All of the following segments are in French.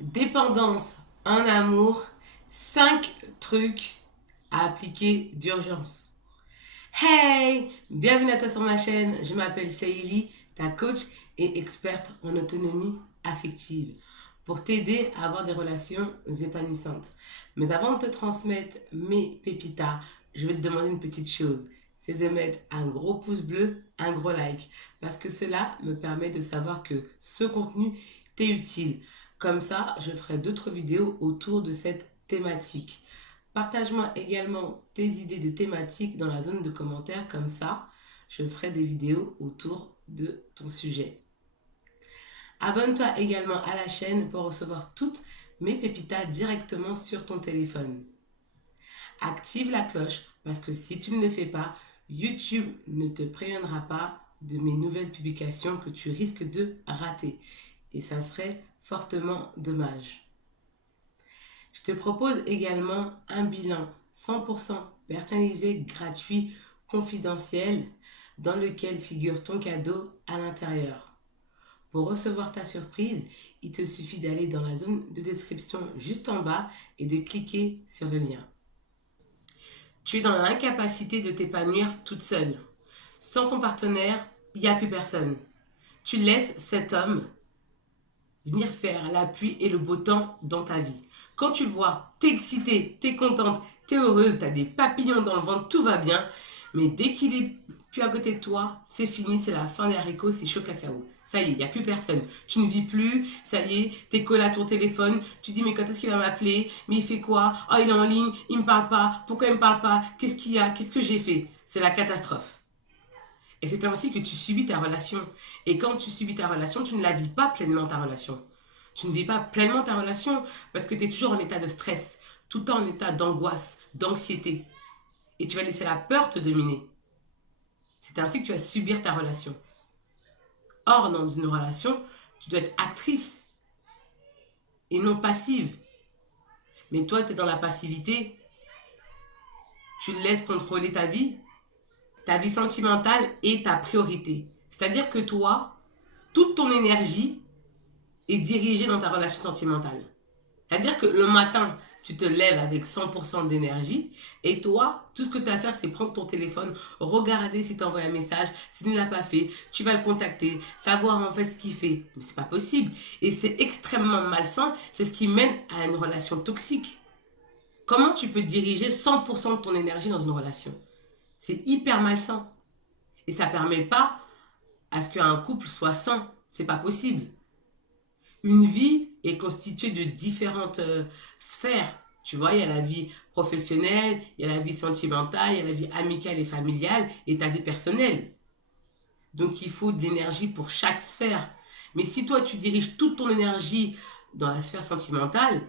Dépendance en amour, 5 trucs à appliquer d'urgence. Hey, bienvenue à toi sur ma chaîne, je m'appelle Saïli, ta coach et experte en autonomie affective pour t'aider à avoir des relations épanouissantes. Mais avant de te transmettre mes pépitas, je vais te demander une petite chose, c'est de mettre un gros pouce bleu, un gros like, parce que cela me permet de savoir que ce contenu t'est utile. Comme ça, je ferai d'autres vidéos autour de cette thématique. Partage-moi également tes idées de thématiques dans la zone de commentaires, comme ça, je ferai des vidéos autour de ton sujet. Abonne-toi également à la chaîne pour recevoir toutes mes pépitas directement sur ton téléphone. Active la cloche parce que si tu ne le fais pas, YouTube ne te préviendra pas de mes nouvelles publications que tu risques de rater. Et ça serait fortement dommage. Je te propose également un bilan 100% personnalisé, gratuit, confidentiel, dans lequel figure ton cadeau à l'intérieur. Pour recevoir ta surprise, il te suffit d'aller dans la zone de description juste en bas et de cliquer sur le lien. Tu es dans l'incapacité de t'épanouir toute seule. Sans ton partenaire, il n'y a plus personne. Tu laisses cet homme venir faire la pluie et le beau temps dans ta vie. Quand tu le vois, t'es excitée, t'es contente, t'es heureuse, t'as des papillons dans le ventre, tout va bien. Mais dès qu'il est plus à côté de toi, c'est fini, c'est la fin des haricots, c'est chaud cacao. Ça y est, il n'y a plus personne. Tu ne vis plus, ça y est, t'es collé à ton téléphone. Tu dis, mais quand est-ce qu'il va m'appeler? Mais il fait quoi? Oh, il est en ligne, il me parle pas. Pourquoi il me parle pas? Qu'est-ce qu'il y a? Qu'est-ce que j'ai fait? C'est la catastrophe. Et c'est ainsi que tu subis ta relation. Et quand tu subis ta relation, tu ne la vis pas pleinement ta relation. Tu ne vis pas pleinement ta relation parce que tu es toujours en état de stress, tout le temps en état d'angoisse, d'anxiété. Et tu vas laisser la peur te dominer. C'est ainsi que tu vas subir ta relation. Or, dans une relation, tu dois être actrice et non passive. Mais toi, tu es dans la passivité. Tu laisses contrôler ta vie sentimentale est ta priorité. C'est-à-dire que toi, toute ton énergie est dirigée dans ta relation sentimentale. C'est-à-dire que le matin, tu te lèves avec 100% d'énergie et toi, tout ce que tu as à faire, c'est prendre ton téléphone, regarder si tu envoies un message, s'il ne l'a pas fait, tu vas le contacter, savoir en fait ce qu'il fait. Mais c'est pas possible. Et c'est extrêmement malsain, c'est ce qui mène à une relation toxique. Comment tu peux diriger 100% de ton énergie dans une relation? C'est hyper malsain. Et ça ne permet pas à ce qu'un couple soit sain. C'est pas possible. Une vie est constituée de différentes sphères. Tu vois, il y a la vie professionnelle, il y a la vie sentimentale, il y a la vie amicale et familiale et ta vie personnelle. Donc il faut de l'énergie pour chaque sphère. Mais si toi tu diriges toute ton énergie dans la sphère sentimentale,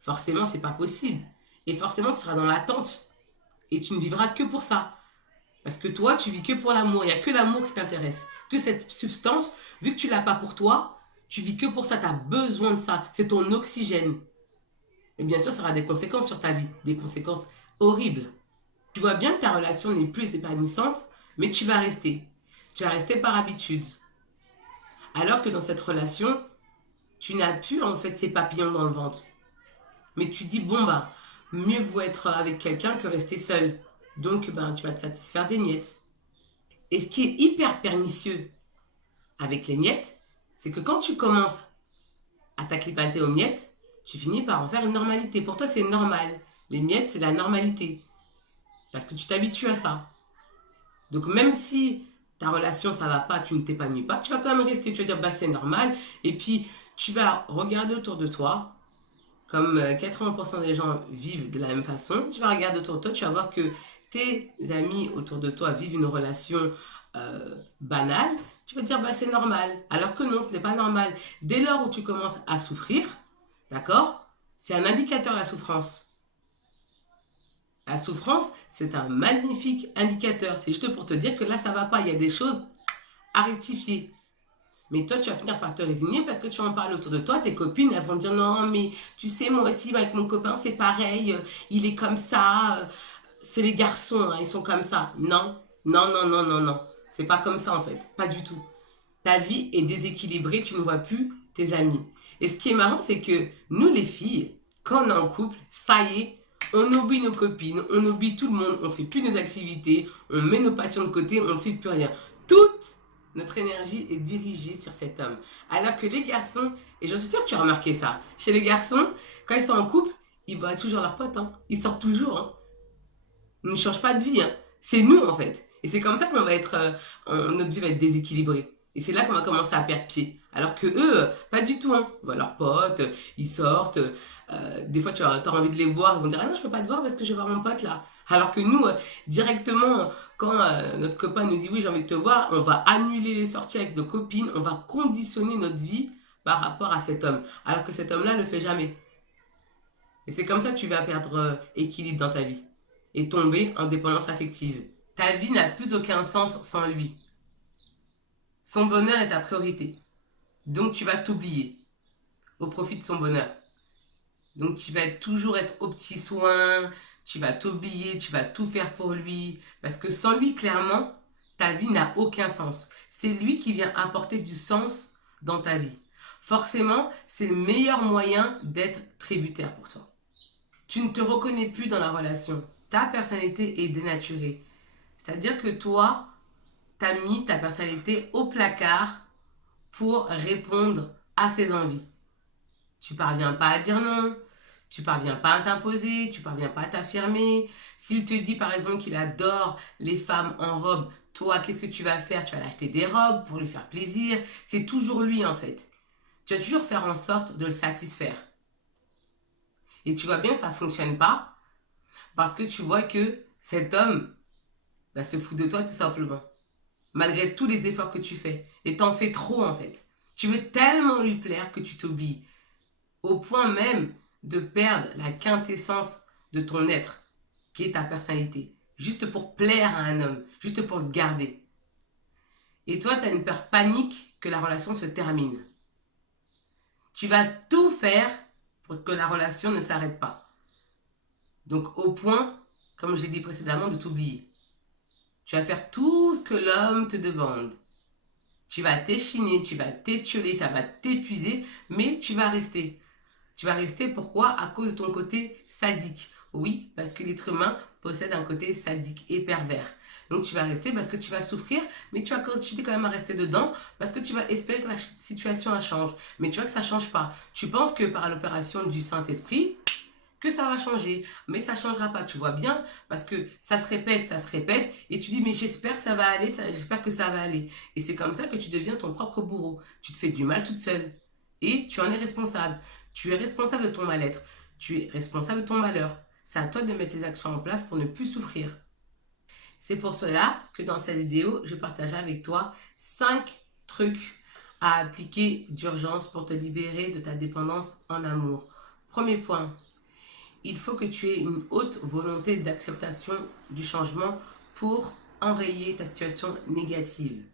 forcément c'est pas possible. Et forcément tu seras dans l'attente. Et tu ne vivras que pour ça. Parce que toi tu vis que pour l'amour. Il n'y a que l'amour qui t'intéresse. Que cette substance, vu que tu l'as pas pour toi, tu vis que pour ça, tu as besoin de ça. C'est ton oxygène. Et bien sûr, ça aura des conséquences sur ta vie. Des conséquences horribles. Tu vois bien que ta relation n'est plus épanouissante, mais tu vas rester. Tu vas rester par habitude. Alors que dans cette relation, tu n'as plus en fait ces papillons dans le ventre. Mais tu dis, bon bah, mieux vaut être avec quelqu'un que rester seul. Donc, ben, tu vas te satisfaire des miettes. Et ce qui est hyper pernicieux avec les miettes, c'est que quand tu commences à t'acclimater aux miettes, tu finis par en faire une normalité. Pour toi, c'est normal. Les miettes, c'est la normalité. Parce que tu t'habitues à ça. Donc même si ta relation, ça va pas, tu ne t'épanouis pas, tu vas quand même rester, tu vas dire, bah c'est normal. Et puis, tu vas regarder autour de toi, comme 80% des gens vivent de la même façon, tu vas regarder autour de toi, tu vas voir que tes amis autour de toi vivent une relation banale, tu vas te dire bah c'est normal. Alors que non, ce n'est pas normal. Dès lors où tu commences à souffrir, d'accord, c'est un indicateur la souffrance. La souffrance, c'est un magnifique indicateur. C'est juste pour te dire que là, ça va pas. Il y a des choses à rectifier. Mais toi, tu vas finir par te résigner parce que tu en parles autour de toi. Tes copines, elles vont dire non, mais tu sais, moi aussi, avec mon copain, c'est pareil. Il est comme ça. C'est les garçons, hein, ils sont comme ça. Non, non, non, non, non, non. C'est pas comme ça en fait. Pas du tout. Ta vie est déséquilibrée, tu ne vois plus tes amis. Et ce qui est marrant, c'est que nous, les filles, quand on est en couple, ça y est, on oublie nos copines, on oublie tout le monde, on fait plus nos activités, on met nos passions de côté, on fait plus rien. Toute notre énergie est dirigée sur cet homme. Alors que les garçons, et je suis sûre que tu as remarqué ça, chez les garçons, quand ils sont en couple, ils voient toujours leurs potes, hein. Ils sortent toujours, hein. Ils ne changent pas de vie, hein. C'est nous, en fait. Et c'est comme ça qu'on va être, notre vie va être déséquilibrée. Et c'est là qu'on va commencer à perdre pied. Alors que eux, pas du tout, hein. Ils voient leurs potes, ils sortent. Des fois, tu as envie de les voir. Ils vont dire, ah non, je peux pas te voir parce que je vais voir mon pote là. Alors que nous, directement, quand notre copain nous dit oui, j'ai envie de te voir, on va annuler les sorties avec nos copines. On va conditionner notre vie par rapport à cet homme. Alors que cet homme-là ne le fait jamais. Et c'est comme ça que tu vas perdre équilibre dans ta vie et tomber en dépendance affective. Ta vie n'a plus aucun sens sans lui. Son bonheur est ta priorité. Donc tu vas t'oublier au profit de son bonheur. Donc tu vas toujours être aux petits soins, tu vas t'oublier, tu vas tout faire pour lui. Parce que sans lui, clairement, ta vie n'a aucun sens. C'est lui qui vient apporter du sens dans ta vie. Forcément, c'est le meilleur moyen d'être tributaire pour toi. Tu ne te reconnais plus dans la relation. Ta personnalité est dénaturée. C'est-à-dire que toi, tu as mis ta personnalité au placard pour répondre à ses envies. Tu parviens pas à dire non, tu parviens pas à t'imposer, tu parviens pas à t'affirmer. S'il te dit par exemple qu'il adore les femmes en robe, toi, qu'est-ce que tu vas faire? Tu vas l'acheter des robes pour lui faire plaisir. C'est toujours lui en fait. Tu vas toujours faire en sorte de le satisfaire. Et tu vois bien que ça fonctionne pas parce que tu vois que cet homme se fout de toi tout simplement. Malgré tous les efforts que tu fais. Et t'en fais trop en fait. Tu veux tellement lui plaire que tu t'oublies. Au point même de perdre la quintessence de ton être, qui est ta personnalité. Juste pour plaire à un homme. Juste pour le garder. Et toi, tu as une peur panique que la relation se termine. Tu vas tout faire pour que la relation ne s'arrête pas. Donc au point, comme j'ai dit précédemment, de t'oublier. Tu vas faire tout ce que l'homme te demande. Tu vas t'échiner, tu vas t'étioler, ça va t'épuiser, mais tu vas rester. Tu vas rester, pourquoi? À cause de ton côté sadique. Oui, parce que l'être humain possède un côté sadique et pervers. Donc tu vas rester parce que tu vas souffrir, mais tu vas continuer quand même à rester dedans parce que tu vas espérer que la situation change. Mais tu vois que ça ne change pas. Tu penses que par l'opération du Saint-Esprit, que ça va changer, mais ça changera pas, tu vois bien, parce que ça se répète, et tu dis, mais j'espère que ça va aller, j'espère que ça va aller. Et c'est comme ça que tu deviens ton propre bourreau. Tu te fais du mal toute seule. Et tu en es responsable. Tu es responsable de ton mal-être. Tu es responsable de ton malheur. C'est à toi de mettre les actions en place pour ne plus souffrir. C'est pour cela que dans cette vidéo, je partage avec toi 5 trucs à appliquer d'urgence pour te libérer de ta dépendance en amour. Premier point, il faut que tu aies une haute volonté d'acceptation du changement pour enrayer ta situation négative.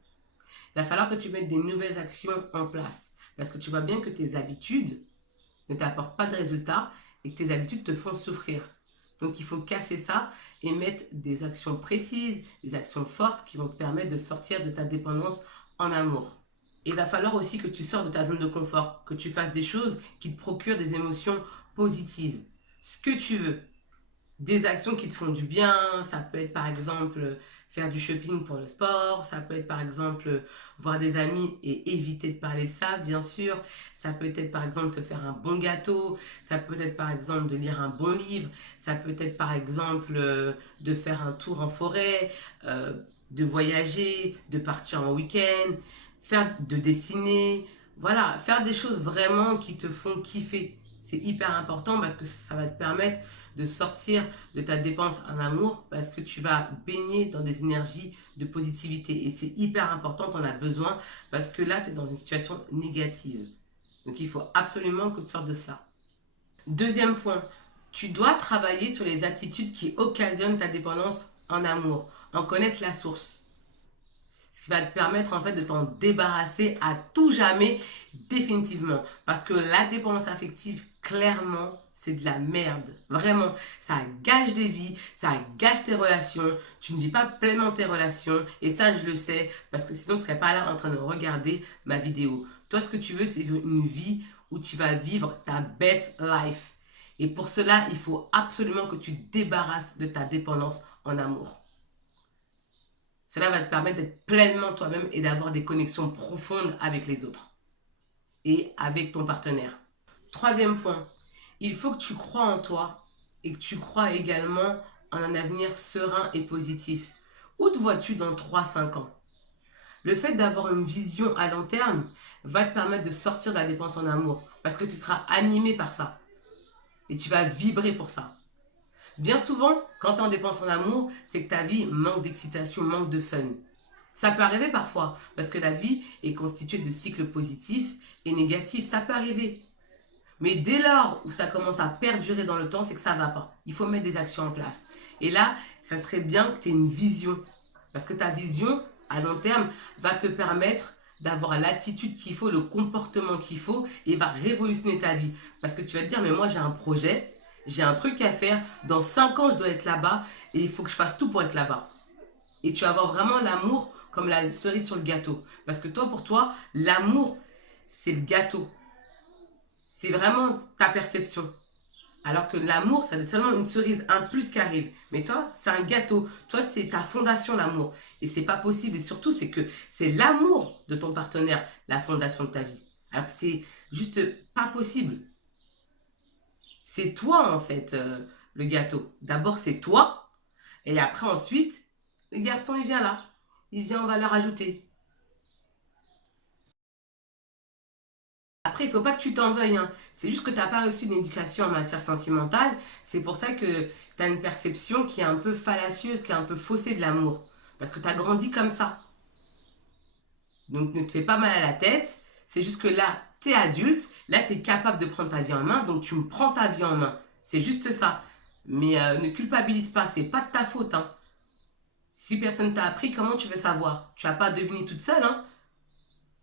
Il va falloir que tu mettes des nouvelles actions en place parce que tu vois bien que tes habitudes ne t'apportent pas de résultats et que tes habitudes te font souffrir. Donc il faut casser ça et mettre des actions précises, des actions fortes qui vont te permettre de sortir de ta dépendance en amour. Et il va falloir aussi que tu sors de ta zone de confort, que tu fasses des choses qui te procurent des émotions positives. Ce que tu veux. Des actions qui te font du bien, ça peut être par exemple faire du shopping pour le sport, ça peut être par exemple voir des amis et éviter de parler de ça, bien sûr. Ça peut être par exemple te faire un bon gâteau, ça peut être par exemple de lire un bon livre, ça peut être par exemple de faire un tour en forêt, de voyager, de partir en week-end, de dessiner, voilà, faire des choses vraiment qui te font kiffer. C'est hyper important parce que ça va te permettre de sortir de ta dépense en amour parce que tu vas baigner dans des énergies de positivité. Et c'est hyper important, tu en as besoin parce que là, tu es dans une situation négative. Donc il faut absolument que tu sortes de cela. Deuxième point, tu dois travailler sur les attitudes qui occasionnent ta dépendance en amour, en connaître la source. Ce qui va te permettre en fait de t'en débarrasser à tout jamais définitivement. Parce que la dépendance affective, clairement, c'est de la merde. Vraiment, ça gâche des vies, ça gâche tes relations. Tu ne vis pas pleinement tes relations. Et ça, je le sais, parce que sinon, tu ne serais pas là en train de regarder ma vidéo. Toi, ce que tu veux, c'est une vie où tu vas vivre ta best life. Et pour cela, il faut absolument que tu te débarrasses de ta dépendance en amour. Cela va te permettre d'être pleinement toi-même et d'avoir des connexions profondes avec les autres et avec ton partenaire. Troisième point, il faut que tu crois en toi et que tu crois également en un avenir serein et positif. Où te vois-tu dans 3-5 ans? Le fait d'avoir une vision à long terme va te permettre de sortir de la dépense en amour parce que tu seras animé par ça et tu vas vibrer pour ça. Bien souvent, quand tu es en dépense en amour, c'est que ta vie manque d'excitation, manque de fun. Ça peut arriver parfois parce que la vie est constituée de cycles positifs et négatifs. Ça peut arriver. Mais dès lors où ça commence à perdurer dans le temps, c'est que ça ne va pas. Il faut mettre des actions en place. Et là, ça serait bien que tu aies une vision. Parce que ta vision, à long terme, va te permettre d'avoir l'attitude qu'il faut, le comportement qu'il faut et va révolutionner ta vie. Parce que tu vas te dire, mais moi j'ai un projet, j'ai un truc à faire, dans 5 ans je dois être là-bas et il faut que je fasse tout pour être là-bas. Et tu vas avoir vraiment l'amour comme la cerise sur le gâteau. Parce que toi, pour toi, l'amour, c'est le gâteau. C'est vraiment ta perception. Alors que l'amour, c'est seulement une cerise, un plus qui arrive. Mais toi, c'est un gâteau. Toi, c'est ta fondation, l'amour. Et c'est pas possible. Et surtout, c'est que c'est l'amour de ton partenaire, la fondation de ta vie. Alors que c'est juste pas possible. C'est toi, en fait, le gâteau. D'abord, c'est toi. Et après, ensuite, le garçon, il vient là. Il vient en valeur ajoutée. Après, il ne faut pas que tu t'en veuilles, hein. C'est juste que tu n'as pas reçu d'éducation en matière sentimentale. C'est pour ça que tu as une perception qui est un peu fallacieuse, qui est un peu faussée de l'amour. Parce que tu as grandi comme ça. Donc ne te fais pas mal à la tête. C'est juste que là, tu es adulte. Là, tu es capable de prendre ta vie en main. Donc tu me prends ta vie en main. C'est juste ça. Mais ne culpabilise pas. C'est pas de ta faute, hein. Si personne t'a appris, comment tu veux savoir? Tu n'as pas deviné toute seule, hein.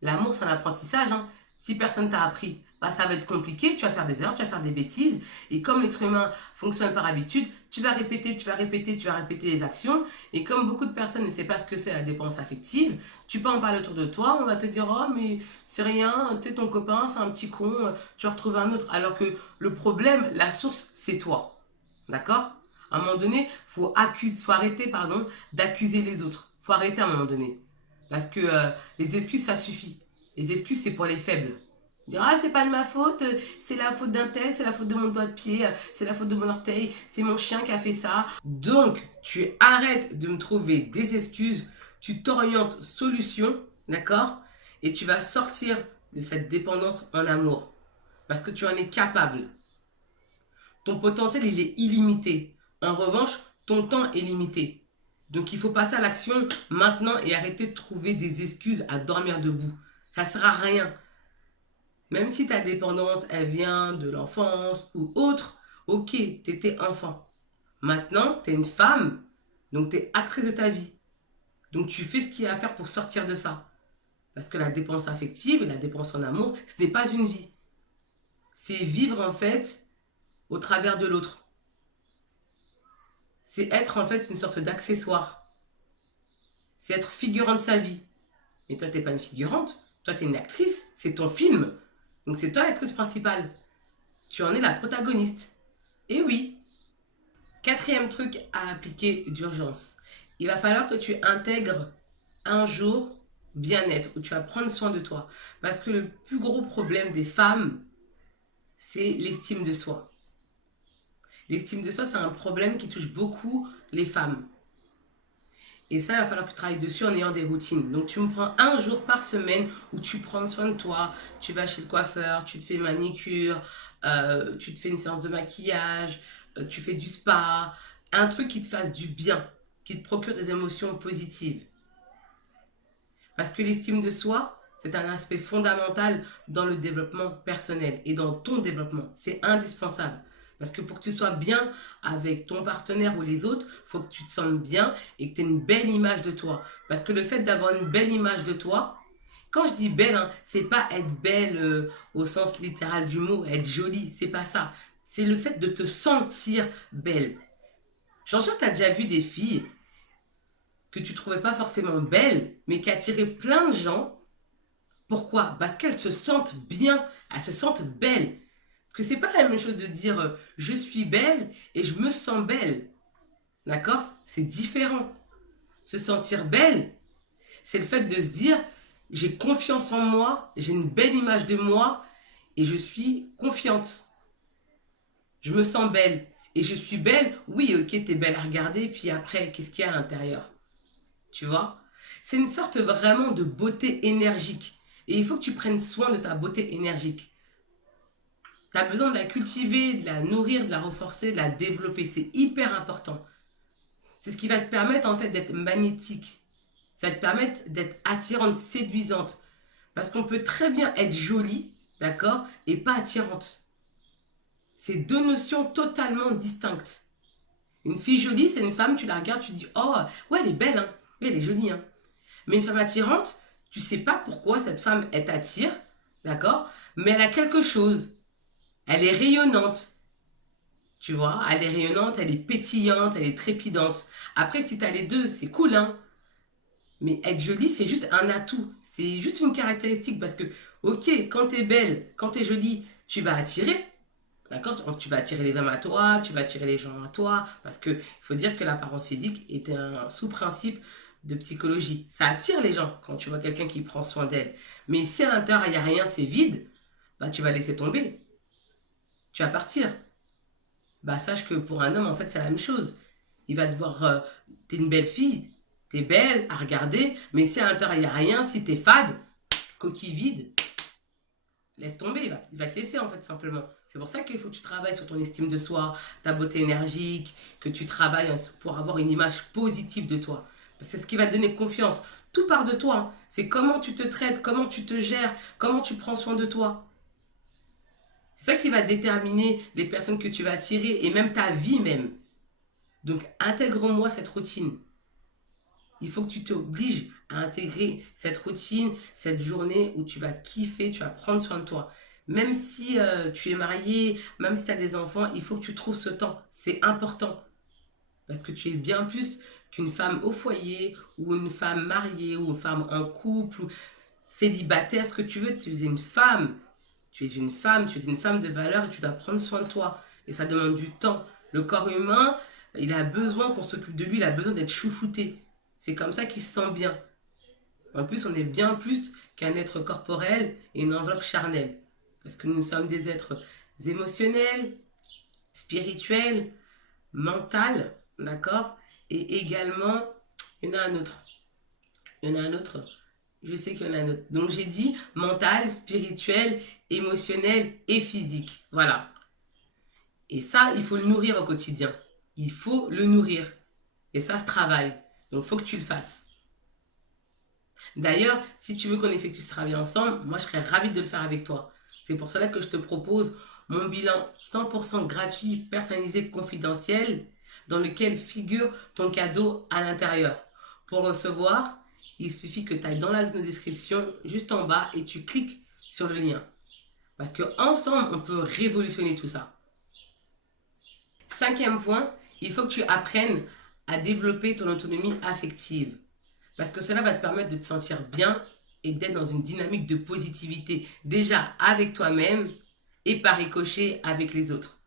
L'amour, c'est un apprentissage, hein. Si personne t'a appris, bah, ça va être compliqué, tu vas faire des erreurs, tu vas faire des bêtises. Et comme l'être humain fonctionne par habitude, tu vas répéter, tu vas répéter, tu vas répéter les actions. Et comme beaucoup de personnes ne savent pas ce que c'est la dépendance affective, tu peux en parler autour de toi, on va te dire, oh mais c'est rien, tu sais, ton copain, c'est un petit con, tu vas retrouver un autre. Alors que le problème, la source, c'est toi. D'accord? À un moment donné, faut arrêter d'accuser les autres. Faut arrêter à un moment donné. Parce que les excuses, ça suffit. Les excuses, c'est pour les faibles. Dire, ah, c'est pas de ma faute, c'est la faute d'un tel, c'est la faute de mon doigt de pied, c'est la faute de mon orteil, c'est mon chien qui a fait ça. Donc, tu arrêtes de me trouver des excuses, tu t'orientes solution, d'accord? Et tu vas sortir de cette dépendance en amour. Parce que tu en es capable. Ton potentiel, il est illimité. En revanche, ton temps est limité. Donc, il faut passer à l'action maintenant et arrêter de trouver des excuses à dormir debout. Ça ne sert à rien. Même si ta dépendance, elle vient de l'enfance ou autre, ok, tu étais enfant. Maintenant, tu es une femme, donc tu es actrice de ta vie. Donc, tu fais ce qu'il y a à faire pour sortir de ça. Parce que la dépendance affective et la dépendance en amour, ce n'est pas une vie. C'est vivre en fait au travers de l'autre. C'est être en fait une sorte d'accessoire. C'est être figurant de sa vie. Mais toi, t'es pas une figurante. Toi, t'es une actrice. C'est ton film. Donc, c'est toi l'actrice principale. Tu en es la protagoniste. Et oui. Quatrième truc à appliquer d'urgence. Il va falloir que tu intègres un jour bien-être où tu vas prendre soin de toi. Parce que le plus gros problème des femmes, c'est l'estime de soi. L'estime de soi, c'est un problème qui touche beaucoup les femmes. Et ça, il va falloir que tu travailles dessus en ayant des routines. Donc, tu me prends un jour par semaine où tu prends soin de toi. Tu vas chez le coiffeur, tu te fais manicure, tu te fais une séance de maquillage, tu fais du spa. Un truc qui te fasse du bien, qui te procure des émotions positives. Parce que l'estime de soi, c'est un aspect fondamental dans le développement personnel et dans ton développement. C'est indispensable. Parce que pour que tu sois bien avec ton partenaire ou les autres, il faut que tu te sentes bien et que tu aies une belle image de toi. Parce que le fait d'avoir une belle image de toi, quand je dis belle, hein, c'est pas être belle au sens littéral du mot, être jolie, c'est pas ça. C'est le fait de te sentir belle. J'en suis sûr que tu as déjà vu des filles que tu trouvais pas forcément belles, mais qui attiraient plein de gens Pourquoi? Parce qu'elles se sentent bien, elles se sentent belles. Parce que c'est pas la même chose de dire je suis belle et je me sens belle. D'accord? C'est différent. Se sentir belle, c'est le fait de se dire j'ai confiance en moi, j'ai une belle image de moi et je suis confiante. Je me sens belle. Et je suis belle, oui, ok, t'es belle à regarder, puis après, qu'est-ce qu'il y a à l'intérieur? Tu vois? C'est une sorte vraiment de beauté énergique. Et il faut que tu prennes soin de ta beauté énergique. Tu as besoin de la cultiver, de la nourrir, de la renforcer, de la développer. C'est hyper important. C'est ce qui va te permettre en fait d'être magnétique. Ça va te permettre d'être attirante, séduisante. Parce qu'on peut très bien être jolie, d'accord, et pas attirante. C'est deux notions totalement distinctes. Une fille jolie, c'est une femme, tu la regardes, tu dis, oh, ouais, elle est belle, hein. Oui, elle est jolie, hein. Mais une femme attirante, tu sais pas pourquoi cette femme, elle t'attire, d'accord, mais elle a quelque chose. Elle est rayonnante, tu vois. Elle est rayonnante, elle est pétillante, elle est trépidante. Après, si tu as les deux, c'est cool, hein. Mais être jolie, c'est juste un atout. C'est juste une caractéristique parce que, ok, quand tu es belle, quand tu es jolie, tu vas attirer. D'accord? Tu vas attirer les hommes à toi, tu vas attirer les gens à toi, parce que il faut dire que l'apparence physique est un sous-principe de psychologie. Ça attire les gens quand tu vois quelqu'un qui prend soin d'elle. Mais si à l'intérieur il n'y a rien, c'est vide, bah tu vas laisser tomber. Tu vas partir. Bah sache que pour un homme, en fait, c'est la même chose. Il va te voir, t'es une belle fille, t'es belle à regarder, mais si à l'intérieur il n'y a rien, si t'es fade, coquille vide, laisse tomber, il va te laisser en fait simplement. C'est pour ça qu'il faut que tu travailles sur ton estime de soi, ta beauté énergique, que tu travailles pour avoir une image positive de toi. C'est ce qui va te donner confiance. Tout part de toi, hein. C'est comment tu te traites, comment tu te gères, comment tu prends soin de toi. C'est ça qui va déterminer les personnes que tu vas attirer et même ta vie même. Donc intègre-moi cette routine. Il faut que tu t'obliges à intégrer cette routine, cette journée où tu vas kiffer, tu vas prendre soin de toi. Même si tu es marié, même si tu as des enfants, il faut que tu trouves ce temps. C'est important. Parce que tu es bien plus qu'une femme au foyer, ou une femme mariée, ou une femme en couple, ou célibataire, ce que tu veux. Tu es une femme. Tu es une femme, tu es une femme de valeur et tu dois prendre soin de toi. Et ça demande du temps. Le corps humain, il a besoin qu'on s'occupe de lui, il a besoin d'être chouchouté. C'est comme ça qu'il se sent bien. En plus, on est bien plus qu'un être corporel et une enveloppe charnelle. Parce que nous sommes des êtres émotionnels, spirituels, mentaux, d'accord? Et également, il y en a un autre. Il y en a un autre. Je sais qu'il y en a un autre. Donc j'ai dit mental, spirituel, émotionnel et physique. Voilà. Et ça, il faut le nourrir au quotidien. Il faut le nourrir. Et ça se travaille. Donc il faut que tu le fasses. D'ailleurs, si tu veux qu'on effectue ce travail ensemble, moi je serais ravie de le faire avec toi. C'est pour cela que je te propose mon bilan 100% gratuit, personnalisé, confidentiel, dans lequel figure ton cadeau à l'intérieur. Pour le recevoir, il suffit que tu ailles dans la zone de description, juste en bas, et tu cliques sur le lien. Parce qu'ensemble, on peut révolutionner tout ça. Cinquième point, il faut que tu apprennes à développer ton autonomie affective. Parce que cela va te permettre de te sentir bien et d'être dans une dynamique de positivité, déjà avec toi-même et par ricochet avec les autres.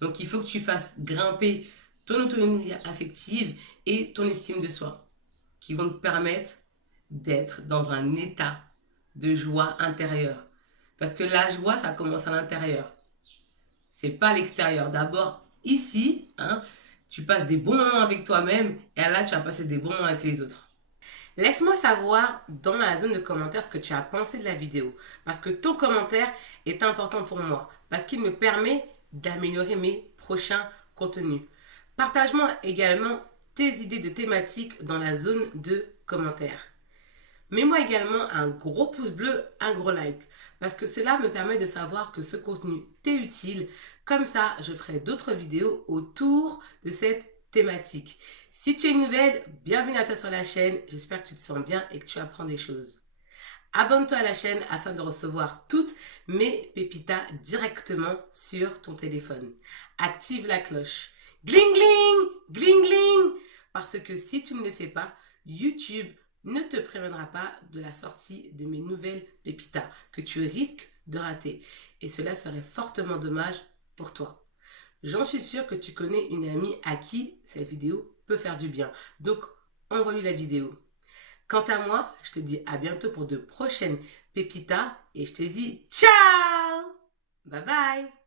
Donc il faut que tu fasses grimper ton autonomie affective et ton estime de soi, qui vont te permettre d'être dans un état de joie intérieure. Parce que la joie, ça commence à l'intérieur. C'est pas à l'extérieur. D'abord, ici, hein, tu passes des bons moments avec toi-même et là, tu vas passer des bons moments avec les autres. Laisse-moi savoir dans la zone de commentaires ce que tu as pensé de la vidéo. Parce que ton commentaire est important pour moi. Parce qu'il me permet d'améliorer mes prochains contenus. Partage-moi également tes idées de thématiques dans la zone de commentaires. Mets-moi également un gros pouce bleu, un gros like. Parce que cela me permet de savoir que ce contenu t'est utile. Comme ça, je ferai d'autres vidéos autour de cette thématique. Si tu es nouvelle, bienvenue à toi sur la chaîne. J'espère que tu te sens bien et que tu apprends des choses. Abonne-toi à la chaîne afin de recevoir toutes mes pépitas directement sur ton téléphone. Active la cloche. Gling gling, gling gling. Parce que si tu ne le fais pas, YouTube ne te préviendra pas de la sortie de mes nouvelles pépitas que tu risques de rater. Et cela serait fortement dommage pour toi. J'en suis sûre que tu connais une amie à qui cette vidéo peut faire du bien. Donc, envoie-lui la vidéo. Quant à moi, je te dis à bientôt pour de prochaines pépitas et je te dis ciao! Bye bye!